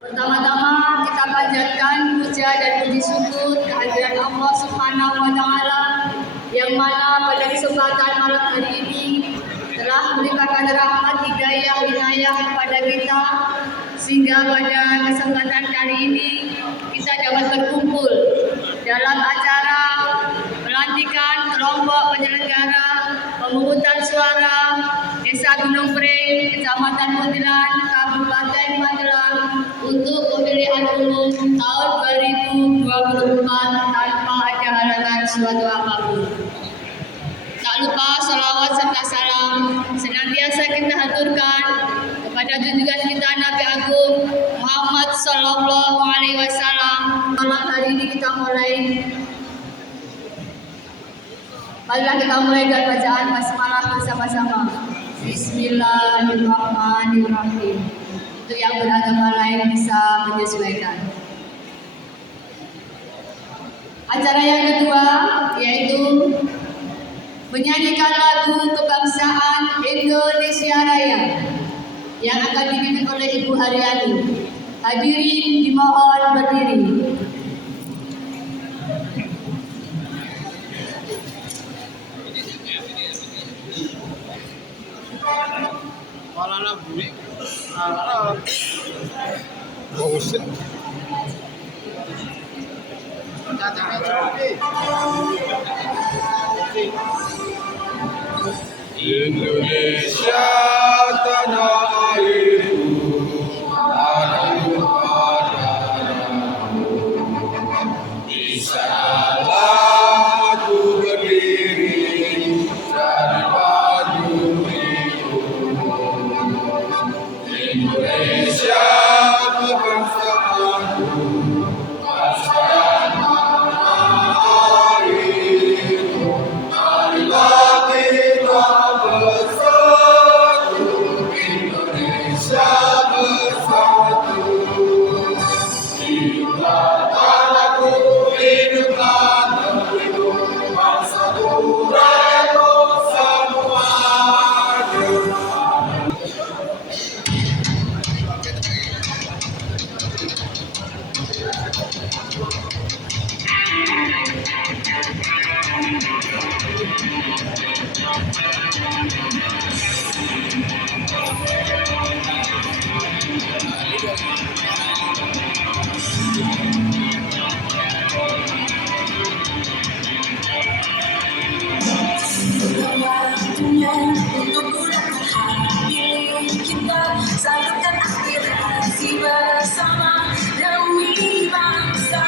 Pertama-tama kita panjatkan puja dan puji syukur kehadirat Allah Subhanahu wa Ta'ala yang mana pada kesempatan malam hari ini telah memberikan rahmat hidayah inayah kepada kita sehingga pada kesempatan kali ini kita dapat berkumpul dalam acara pelantikan kelompok penyelenggara pemungutan suara Desa Gunung Pring, Kecamatan Muntilan, Kabupaten Magelang untuk pemilihan umum tahun 2024 tanpa ada halangan suatu apapun. Tak lupa salawat serta salam senantiasa kita haturkan kepada junjungan kita Nabi Agung Muhammad Sallallahu Alaihi Wasallam. Malam hari ini kita mulai. Marilah kita mulai dengan bacaan basmalah bersama-sama. Bismillahirrahmanirrahim. Untuk yang beragama lain bisa menyesuaikan. Acara yang kedua yaitu menyanyikan lagu kebangsaan Indonesia Raya yang akan dipimpin oleh Ibu Haryani. Hadirin dimohon berdiri. Indonesia tanah airku, aku padamu. Di sanalah aku berdiri dan padu minggu. Indonesia kebangsaanku, bangsa tanah airku. Marilah kita bersatu, Indonesia bersatu. Hiduplah tanahku, hiduplah negeriku, bangsaku rela semua dermawan. Waktunya untuk gunakan hati kita, salurkan aspirasi bersama demi bangsa.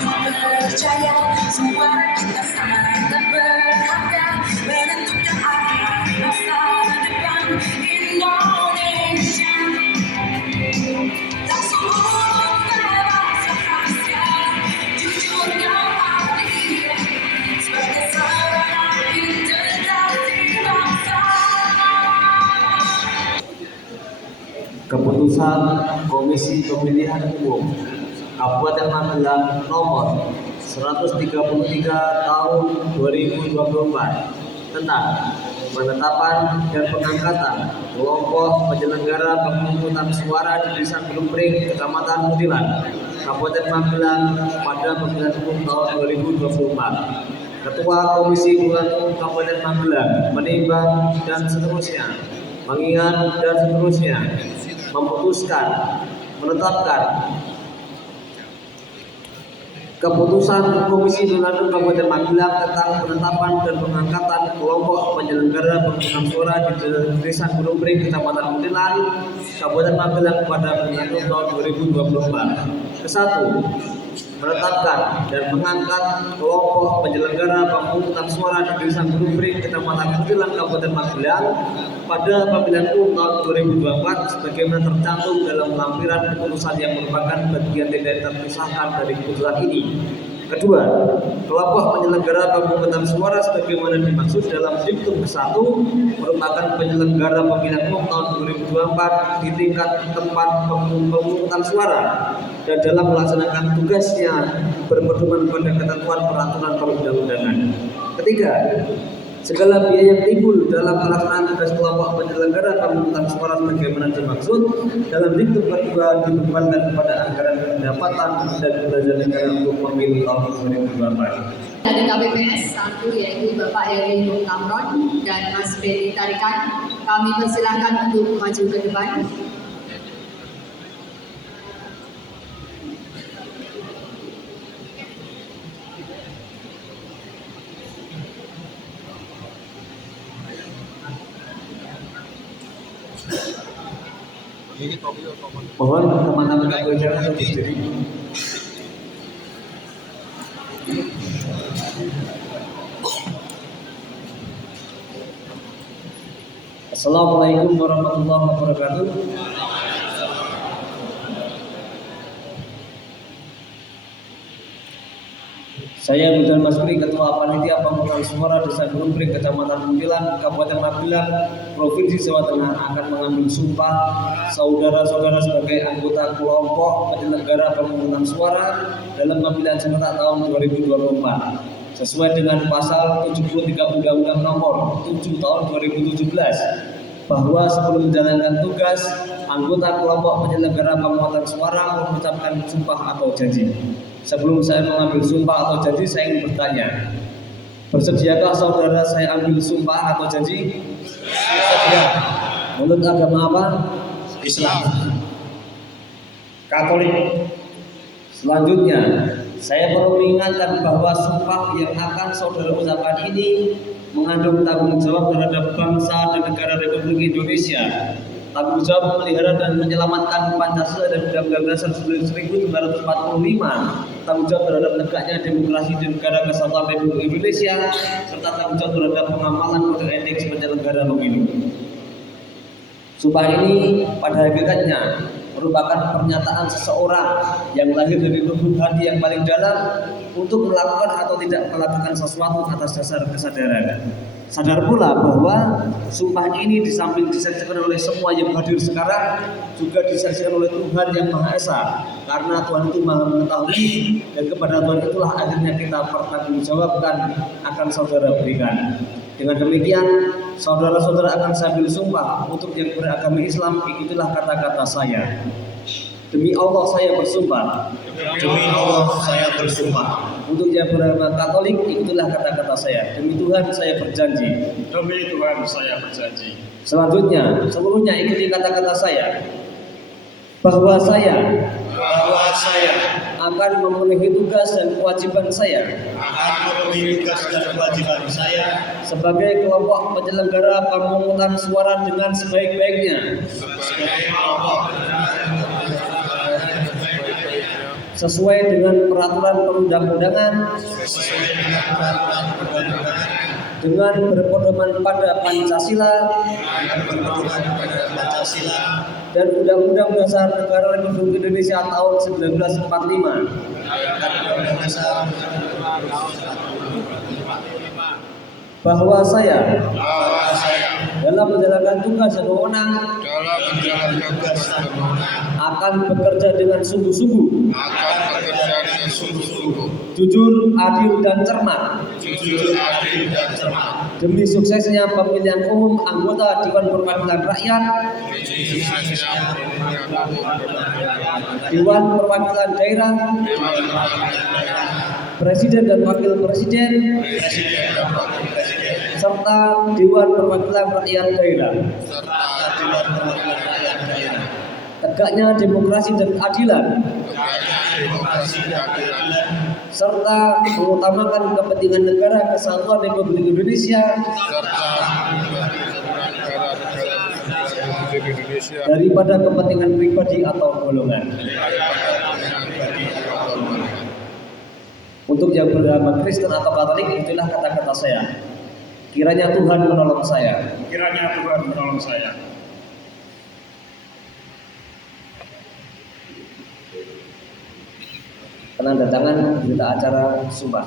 Ku percaya suara kita sangat berharga menentukan arah masa depan Indonesia. Tak semua berbahasa rahasia, jujur yang adil sebagai sarana integrasi bangsa. Keputusan Komisi Pemilihan Umum Kabupaten Magelang nomor 133 tahun 2024 tentang penetapan dan pengangkatan kelompok penyelenggara pemungutan suara di Desa Gunung Pring, Kecamatan Muntilan, Kabupaten Magelang pada pemilihan umum tahun 2024. Ketua Komisi Pemilihan Umum Kabupaten Magelang menimbang dan seterusnya, mengingat dan seterusnya, memutuskan, menetapkan keputusan Komisi Pemilihan Umum Kabupaten Magelang tentang penetapan dan pengangkatan kelompok penyelenggara pemungutan suara di Desa Gunung Pring, Kecamatan Muntilan, Kabupaten Magelang pada pemilihan umum tahun 2024. Kesatu, menetapkan dan mengangkat kelompok penyelenggara pemungutan suara di Desa Gunung Pring, Kecamatan Muntilan, Kabupaten Magelang pada pemilihan umum tahun 2024 sebagaimana tercantum dalam lampiran keputusan yang merupakan bagian tidak terpisahkan dari keputusan ini. Kedua, kelompok penyelenggara pemungutan suara sebagaimana dimaksud dalam diktum ke-1 merupakan penyelenggara pemilihan umum tahun 2024 di tingkat tempat pemungutan suara dan dalam melaksanakan tugasnya berpedoman pada ketentuan peraturan perundang-undangan. Ketiga, Segala biaya yang timbul dalam pelaksanaan tugas kelompok penyelenggara pemungutan suara sebagaimana dimaksud dalam diktum kedua dibebankan kepada anggaran pendapatan dan belanja negara untuk pemilu tahun 2024. Dari KPPS 1 yaitu Bapak Heri Nur Tamron dan Mas Beni Tarikan, kami persilakan untuk maju ke depan. Mohon teman-teman kepolisian untuk berdiri. Assalamualaikum warahmatullahi wabarakatuh. Saya Budan Masbri, Ketua Panitia Pemungutan Suara Desa Gunung Pring, Kecamatan Muntilan, Kabupaten Magelang, Provinsi Jawa Tengah akan mengambil sumpah saudara-saudara sebagai anggota kelompok penyelenggara pemungutan suara dalam pemilihan serentak tahun 2024 sesuai dengan pasal 73 Undang-Undang Nomor 7 Tahun 2017 bahwa sebelum menjalankan tugas anggota kelompok penyelenggara pemungutan suara mengucapkan sumpah atau janji. Sebelum saya mengambil sumpah atau janji, saya ingin bertanya, bersediakah saudara saya ambil sumpah atau janji? Bersedia. Menurut agama apa? Islam. Katolik. Selanjutnya, saya perlu mengingatkan bahwa sumpah yang akan saudara ucapkan ini mengandung tanggung jawab terhadap bangsa dan negara Republik Indonesia, tanggung jawab memelihara dan menyelamatkan Pancasila dan Undang-Undang Dasar 1945, tanggung jawab terhadap tegaknya demokrasi di negara kesatuan Republik Indonesia, serta tanggung jawab terhadap pengamalan kode etik penyelenggara pemilu. Sumpah ini pada hakikatnya merupakan pernyataan seseorang yang lahir dari lubuk hati yang paling dalam untuk melakukan atau tidak melakukan sesuatu atas dasar kesadaran. Sadar pula bahwa sumpah ini di samping disaksikan oleh semua yang hadir sekarang, juga disaksikan oleh Tuhan yang Maha Esa, karena Tuhan itu Maha mengetahui, dan kepada Tuhan itulah akhirnya kita pertanggungjawabkan akan saudara berikan. Dengan demikian, saudara-saudara akan sambil sumpah untuk yang beragama Islam, ikutilah kata-kata saya. Demi Allah saya bersumpah. Demi Allah saya bersumpah. Untuk yang beragama Katolik, ikutilah kata-kata saya. Demi Tuhan saya berjanji. Demi Tuhan saya berjanji. Selanjutnya, seluruhnya ikuti kata-kata saya. Bahwa saya akan memenuhi tugas dan kewajiban saya sebagai kelompok penyelenggara pemungutan suara dengan sebaik-baiknya, sesuai dengan peraturan perundang-undangan, dengan berpedoman pada Pancasila dan Undang-Undang Dasar Negara Republik Indonesia tahun 1945, bahwa saya dalam menjalankan tugas dan wewenang akan bekerja dengan sungguh-sungguh, jujur, adil, dan cermat demi suksesnya pemilihan umum anggota Dewan Perwakilan Rakyat, Dewan Perwakilan Daerah, Presiden dan Wakil Presiden, serta Dewan Perwakilan Rakyat Daerah. Tegaknya demokrasi dan keadilan, serta mengutamakan kepentingan negara kesatuan Republik Indonesia daripada kepentingan pribadi atau golongan. Untuk yang beragama Kristen atau Katolik, itulah kata-kata saya. Kiranya Tuhan menolong saya. Kiranya Tuhan menolong saya. Penandatangan berita acara sumpah.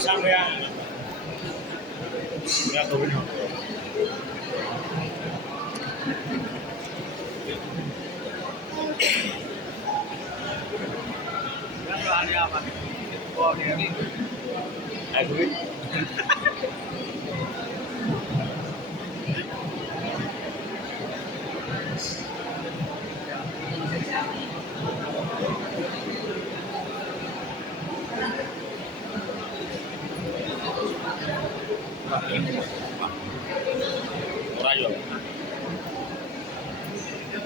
Sampean. Ya, tuh. Aku. Ora yo.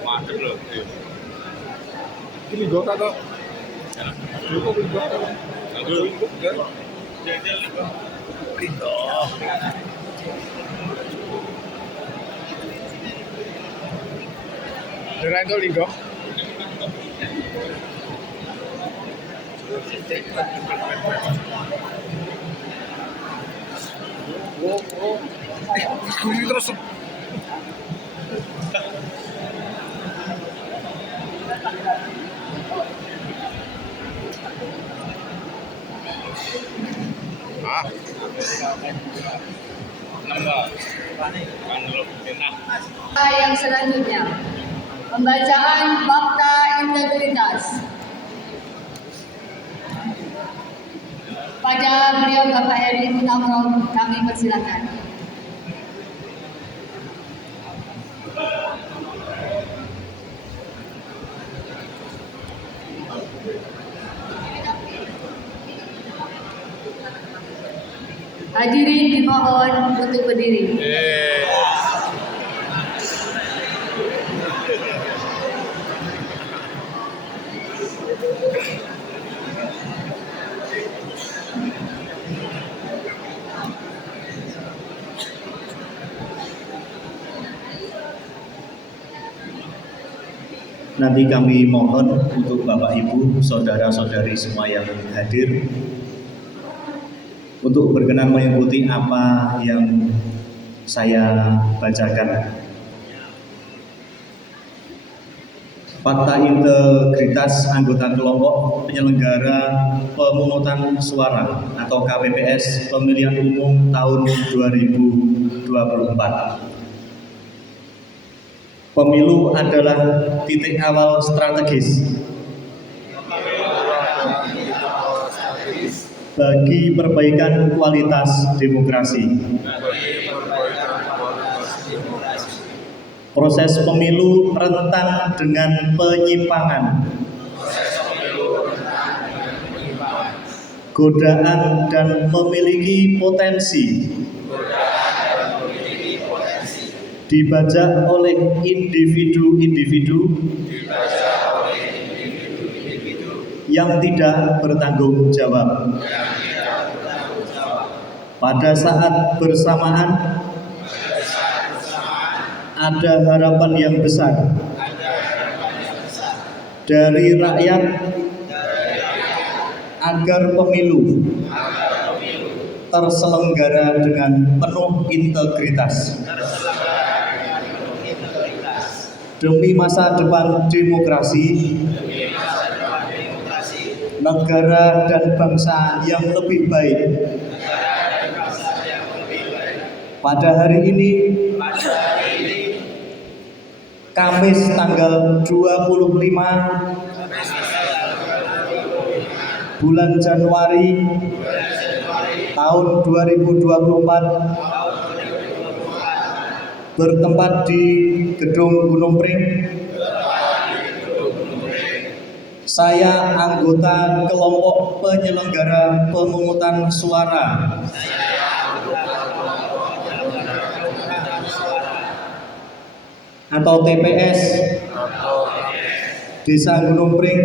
Madep lho. Ini gota kok. Cukup ini gota. Aku. Rindo. Dera itu lindo. Ini terus. Ah. Nambah. Kan lu enak. Yang selanjutnya, pembacaan fakta integritas. Pada beliau Bapak Heri Mutamro, kami persilakan. Hadirin dimohon untuk berdiri. Nanti kami mohon untuk Bapak Ibu, saudara-saudari semua yang hadir untuk berkenan mengikuti apa yang saya bacakan. Fakta integritas anggota kelompok penyelenggara pemungutan suara atau KPPS pemilihan umum tahun 2024. Pemilu adalah titik awal strategis bagi perbaikan kualitas demokrasi. Proses pemilu rentan dengan penyimpangan, godaan dan memiliki potensi dibajak oleh individu-individu yang tidak bertanggung jawab. Pada saat bersamaan, ada harapan yang besar dari rakyat agar pemilu terselenggara dengan penuh integritas demi masa depan demokrasi, negara dan bangsa yang lebih baik. Pada hari ini, Kamis tanggal 25 bulan Januari tahun 2024, bertempat di Gedung Gunung Pring. Saya anggota kelompok penyelenggara pemungutan suara atau TPS Desa Gunung Pring,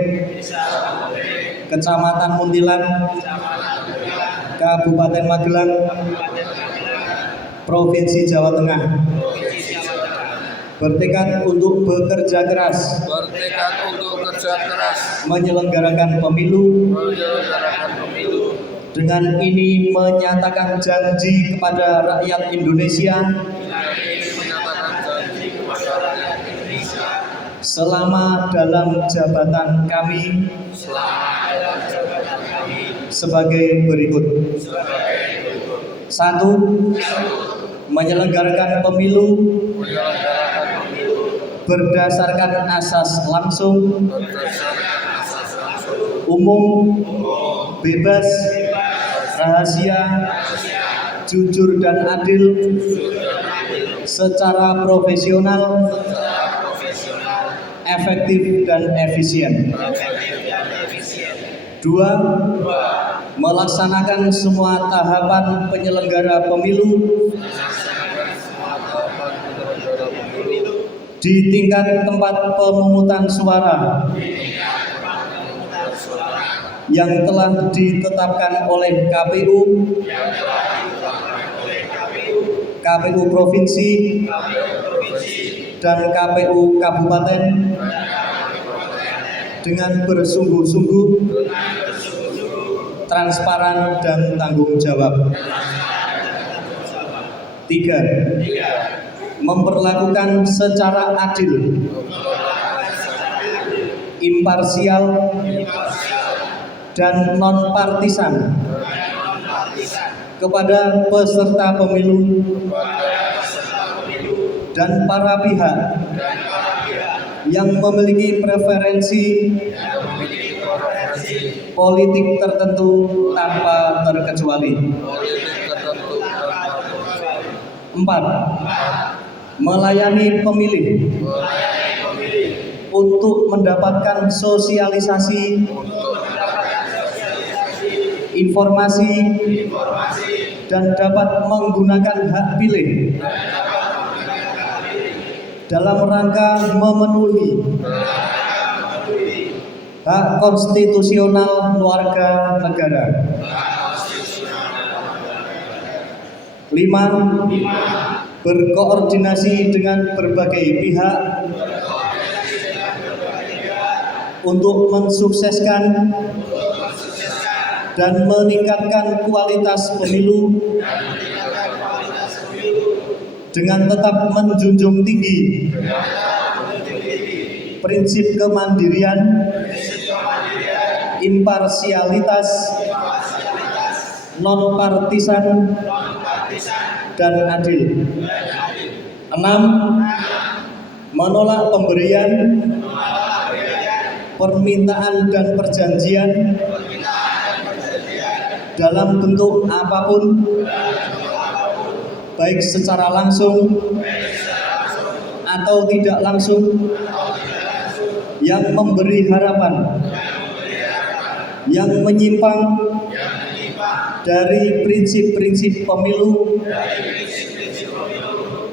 Kecamatan Muntilan, Kabupaten Magelang, Provinsi Jawa Tengah, bertekad untuk bekerja keras menyelenggarakan pemilu. Dengan ini menyatakan janji kepada rakyat Indonesia selama dalam jabatan kami sebagai berikut. 1. Menyelenggarakan pemilu berdasarkan asas langsung, umum, bebas, rahasia, jujur dan adil, secara profesional, efektif dan efisien. 2. Melaksanakan semua tahapan penyelenggara pemilu di tingkat tempat pemungutan suara yang telah ditetapkan oleh KPU, KPU Provinsi, dan KPU Kabupaten dengan bersungguh-sungguh, transparan dan tanggung jawab. 3. Memperlakukan secara adil, imparsial, dan non-partisan kepada peserta pemilu dan para pihak yang memiliki preferensi politik tertentu tanpa terkecuali. 4. Melayani pemilih untuk mendapatkan sosialisasi, informasi, dan dapat menggunakan hak pilih dalam rangka memenuhi hak konstitusional warga negara. 5. Berkoordinasi dengan berbagai pihak untuk mensukseskan dan meningkatkan kualitas pemilu dengan tetap menjunjung tinggi prinsip kemandirian, imparsialitas, non-partisan, dan adil. 6. Menolak pemberian, permintaan dan perjanjian dalam bentuk apapun, baik secara langsung atau tidak langsung, yang memberi harapan, yang menyimpang dari prinsip-prinsip pemilu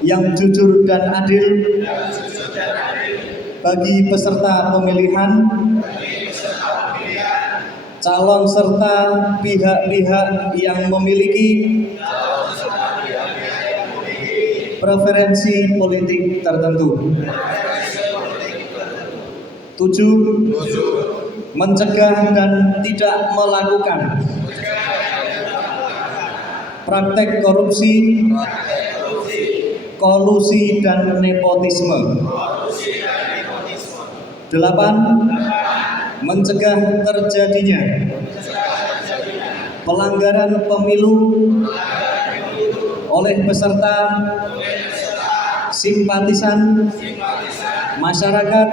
yang jujur dan adil bagi peserta pemilihan, calon serta pihak-pihak yang memiliki preferensi politik tertentu. 7. Mencegah dan tidak melakukan praktek korupsi, kolusi, dan nepotisme. 8. Mencegah terjadinya pelanggaran pemilu oleh peserta, simpatisan, masyarakat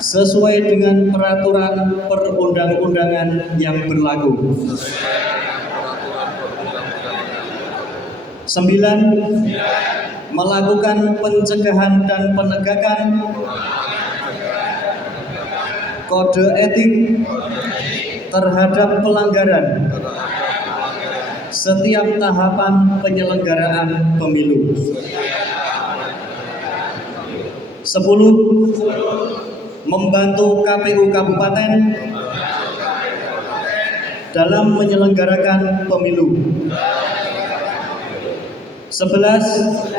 sesuai dengan peraturan perundang-undangan yang berlaku. 9. Melakukan pencegahan dan penegakan kode etik terhadap pelanggaran setiap tahapan penyelenggaraan pemilu. Membantu KPU Kabupaten dalam menyelenggarakan pemilu. 11.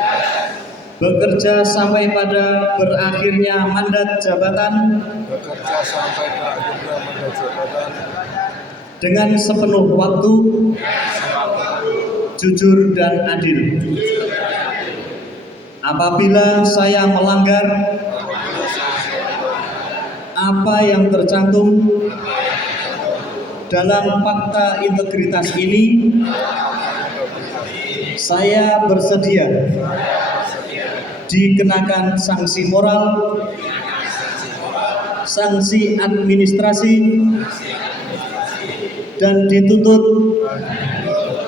Bekerja sampai pada berakhirnya mandat jabatan bekerja sampai berakhirnya mandat jabatan dengan sepenuh waktu, jujur dan adil. Apabila saya melanggar apa yang tercantum dalam fakta integritas ini, saya bersedia dikenakan sanksi moral, sanksi administrasi, dan dituntut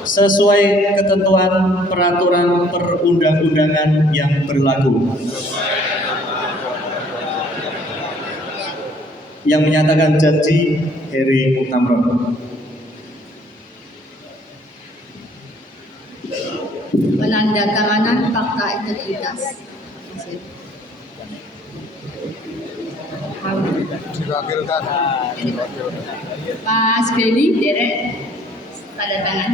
sesuai ketentuan peraturan perundang-undangan yang berlaku. Yang menyatakan janji Heri Mutamron. Penandatanganan fakta integritas. diwakilkan. Mas Beni, derek tanda tangan.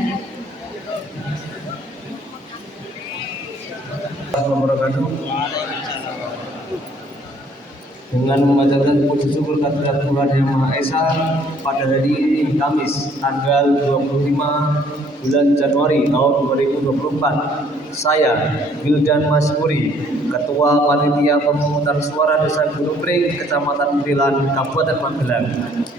Dengan memanjatkan puji syukur kehadirat Tuhan Yang Maha Esa, pada hari ini Kamis tanggal 25 bulan Januari tahun 2024, saya Wildan Masyuri, Ketua Panitia Pemungutan Suara Desa Gunung Pring, Kecamatan Muntilan, Kabupaten Magelang,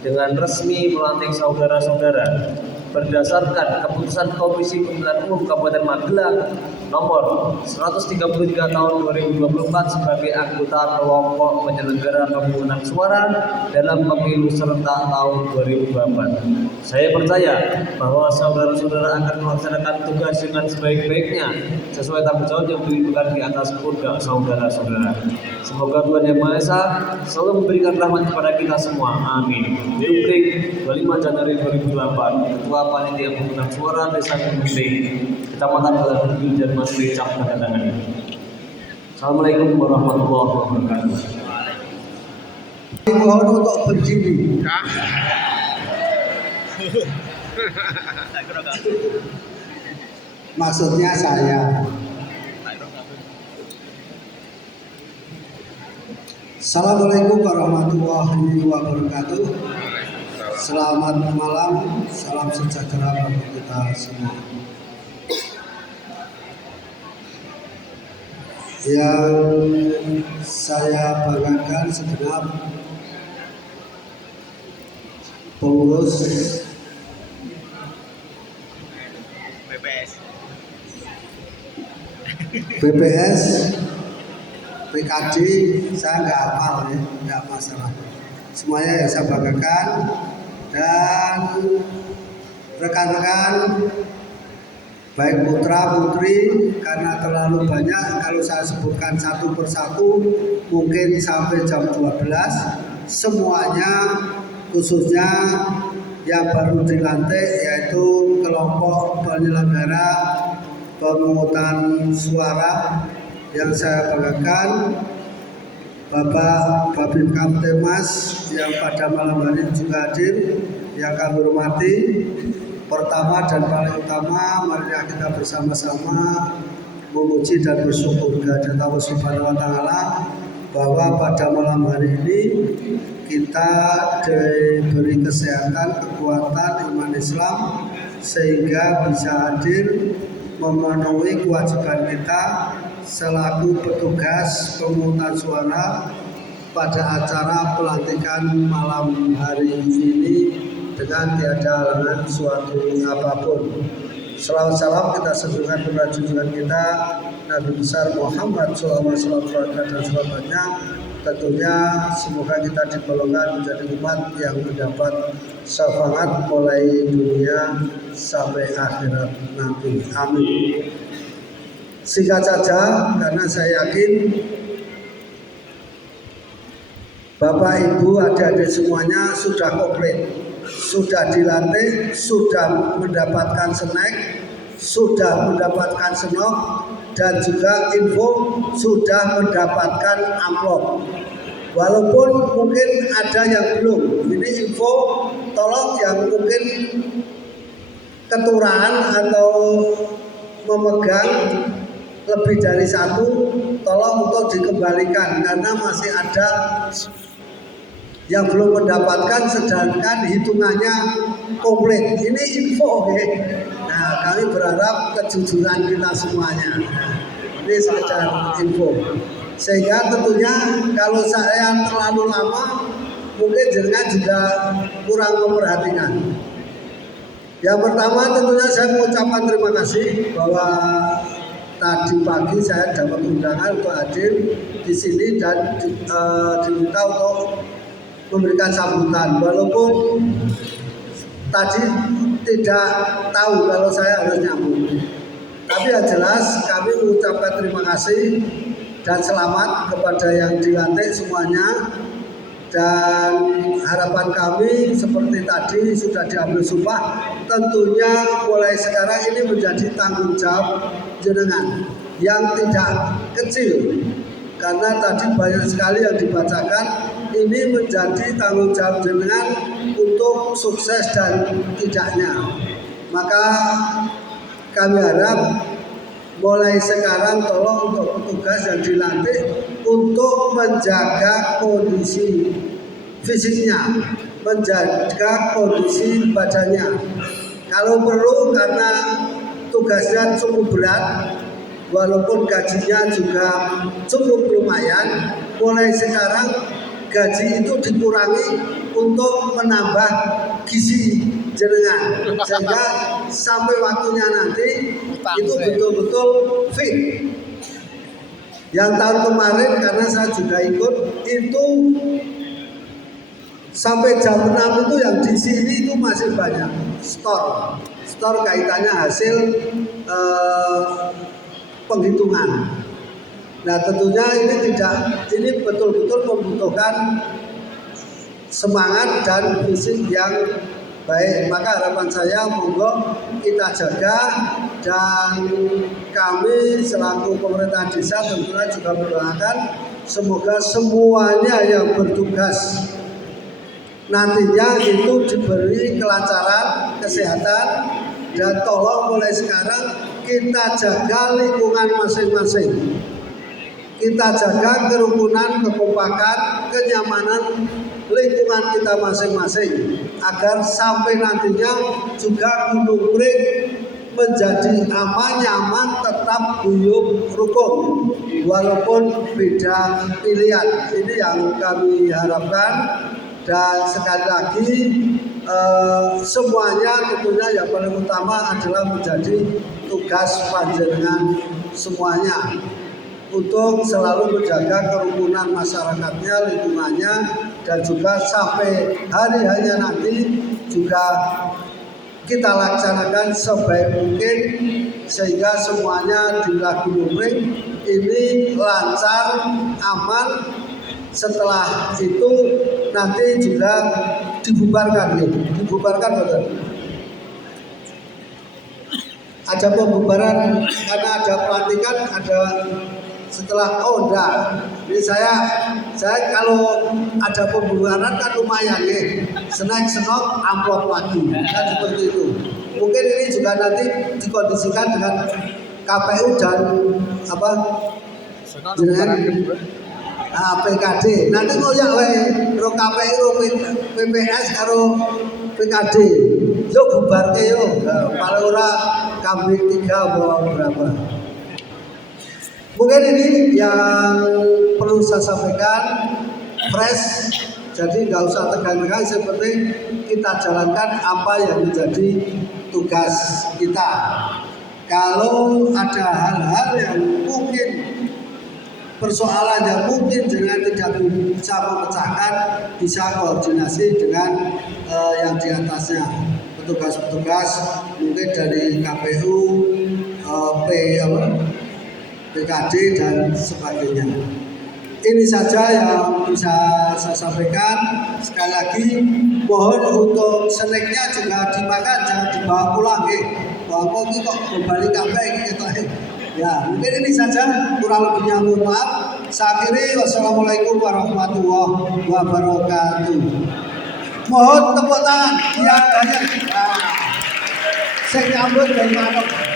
dengan resmi melantik saudara-saudara berdasarkan keputusan Komisi Pemilihan Umum Kabupaten Magelang nomor 133 tahun 2024 sebagai anggota kelompok penyelenggara pemungutan suara dalam pemilu serentak tahun 2024. Saya percaya bahwa saudara-saudara akan melaksanakan tugas dengan sebaik-baiknya sesuai tanggung jawab yang diberikan di atas pundak saudara-saudara. Semoga Tuhan Yang Maha Esa selalu memberikan rahmat kepada kita semua. Amin. Gunung Pring, 25 Januari 2024, Ketua Panitia Pemungutan Suara Desa Gunung Pring, Kecamatan Balagun dan Mas Ricak pada tangan ini. Assalamualaikum warahmatullahi wabarakatuh. Mohon untuk berdiri. Maksudnya saya. Assalamualaikum warahmatullahi wabarakatuh. Selamat malam, salam sejahtera bagi kita semua. Yang saya banggakan segenap pengurus BPS, PKD, saya nggak hafal ya, nggak masalah. Semuanya yang saya banggakan dan rekan-rekan baik putra putri, karena terlalu banyak kalau saya sebutkan satu persatu mungkin sampai jam 12. Semuanya khususnya yang baru dilantik yaitu kelompok penyelenggara pemungutan suara yang saya banggakan, Bapak Babin Kamtibmas yang pada malam hari juga hadir, yang kami hormati. Pertama dan paling utama, mari kita bersama-sama memuji dan bersyukur kehadirat Allah Subhanahu wa Ta'ala bahwa pada malam hari ini kita diberi kesehatan, kekuatan iman Islam sehingga bisa hadir memenuhi kewajiban kita selaku petugas pemungutan suara pada acara pelantikan malam hari ini dengan tiada halangan suatu apapun. Salawat salam kita sesungguhkan kepada junjungan kita Nabi besar Muhammad SAW dan sahabatnya. Tentunya semoga kita digolongkan menjadi umat yang mendapat syafaat mulai dunia sampai akhirat nanti. Amin. Singkat saja karena saya yakin Bapak Ibu adik-adik semuanya sudah komplit, sudah dilantik, sudah mendapatkan snack, sudah mendapatkan senok dan juga info sudah mendapatkan amplop. Walaupun mungkin ada yang belum. Ini info, tolong yang mungkin keturunan atau memegang lebih dari satu, tolong untuk dikembalikan karena masih ada yang belum mendapatkan sedangkan hitungannya komplit. Ini info, oke. Nah, kami berharap kejujuran kita semuanya. Nah, ini sekedar info. Sehingga tentunya kalau saya terlalu lama, mungkin jenengan juga kurang memperhatikan. Yang pertama tentunya saya mengucapkan terima kasih bahwa tadi pagi saya dapat undangan untuk hadir di sini dan diminta untuk memberikan sambutan. Walaupun tadi tidak tahu kalau saya harus nyambung, tapi yang jelas kami mengucapkan terima kasih dan selamat kepada yang dilantik semuanya. Dan harapan kami seperti tadi sudah diambil sumpah, tentunya mulai sekarang ini menjadi tanggung jawab jenengan yang tidak kecil, karena tadi banyak sekali yang dibacakan. Ini menjadi tanggung jawab jenengan untuk sukses dan tidaknya. Maka kami harap mulai sekarang tolong untuk petugas yang dilantik untuk menjaga kondisi fisiknya, menjaga kondisi badannya. Kalau perlu karena tugasnya cukup berat, walaupun gajinya juga cukup lumayan, mulai sekarang gaji itu dikurangi untuk menambah gizi jenengan, sehingga sampai waktunya nanti itu betul-betul fit. Yang tahun kemarin karena saya juga ikut itu sampai jam 6 itu yang di sini itu masih banyak store kaitannya hasil penghitungan. Nah tentunya ini betul-betul membutuhkan semangat dan fisik yang baik. Maka harapan saya monggo kita jaga, dan kami selaku pemerintah desa tentunya juga berdoakan semoga semuanya yang bertugas nantinya itu diberi kelancaran kesehatan, dan tolong mulai sekarang kita jaga lingkungan masing-masing. Kita jaga kerukunan, kekompakan, kenyamanan lingkungan kita masing-masing agar sampai nantinya juga Gunung Pring menjadi aman, nyaman, tetap guyup rukun walaupun beda pilihan. Ini yang kami harapkan, dan sekali lagi semuanya tentunya yang paling utama adalah menjadi tugas panjenengan semuanya untuk selalu menjaga kerukunan masyarakatnya, lingkungannya, dan juga sampai hari hanya nanti juga kita laksanakan sebaik mungkin sehingga semuanya di Gunung Pring ini lancar, aman. Setelah itu nanti juga dibubarkan, betul. Ada pembubaran karena ada pelantikan, ada setelah enggak. Jadi saya kalau ada pembubaran kan lumayan nih, senok amplop lagi kan seperti itu. Mungkin ini juga nanti dikondisikan dengan KPU dan dengan PKD. Nanti ngoyak wae karo KPU, PPS karo PKD. Yo bubarke yo. Paling ora kambing 3 bawa berapa. Mungkin ini yang perlu saya sampaikan, fresh, jadi nggak usah tegang-tegang, seperti kita jalankan apa yang menjadi tugas kita. Kalau ada hal-hal yang mungkin persoalan yang mungkin dengan tidak bisa memecahkan, bisa koordinasi dengan yang di atasnya, petugas-petugas mungkin dari KPU, PKD dan sebagainya. ini saja yang bisa saya sampaikan. Sekali lagi mohon untuk snacknya juga dimakan, jangan dibawa pulang ya. Bawa kok kok kembali kafe gitu. Ya mungkin ini saja, kurang lebihnya mohon maaf. Saya akhiri, wassalamualaikum warahmatullahi wabarakatuh. Mohon tepuk tangan yang banyak. Saya nyambut dari mana?